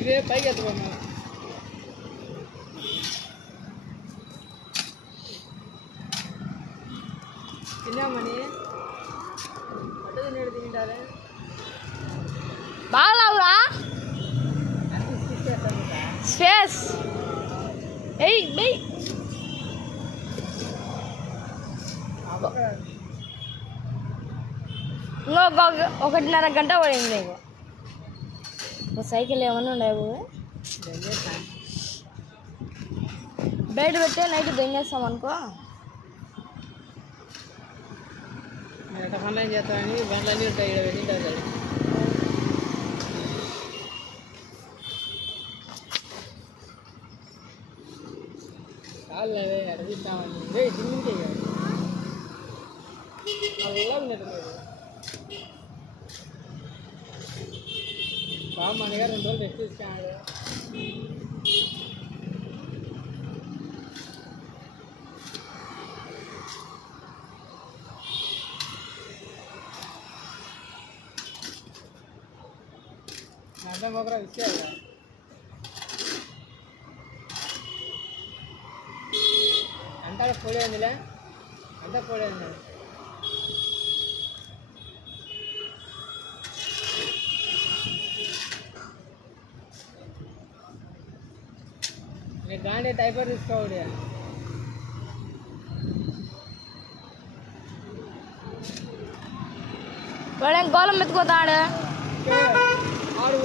ఇదే పైకి ఎత్తుకున్నాను. తిన్నామని అడ్డు తిన్నాడు తింటారే బాగా లావురా స్పేస్ ఏయ్ బై ఇంకొక 1.5 గంట పడింది నీకు. సైకిల్ ఏమన్నా ఉండవు బయట పెట్టే నైట్ దెంగేస్తాం అనుకో. ఎట్ట పనులు ఏం చేస్తామని బండ్లన్నీ ఉంటాయి ఇక్కడ పెట్టింటారు. కాదు అదే అడిగిస్తామని తింటే అలా ఉన్నట్టు బాబు మనగా 2 రోజులు రెస్ట్ తీసుకున్నాడు. అర్థం ఒకరా ఇచ్చేయాలి అంతా పోలే ఉందిలే అంతా పోలే ఉంది. నేను గాంధీ టైపర్ తీసుకోవాలి. వాడేం గోళం ఎత్తుకోతాడు ఆడు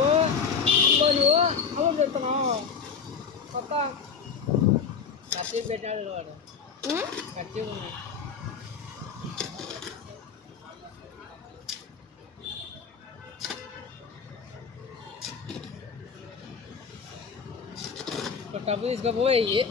నువ్వు అమౌంట్ పెడుతున్నావు కొత్త ఖర్చు పెట్టాడు వాడు ఖర్చు డబ్బు తీసుకోపోయి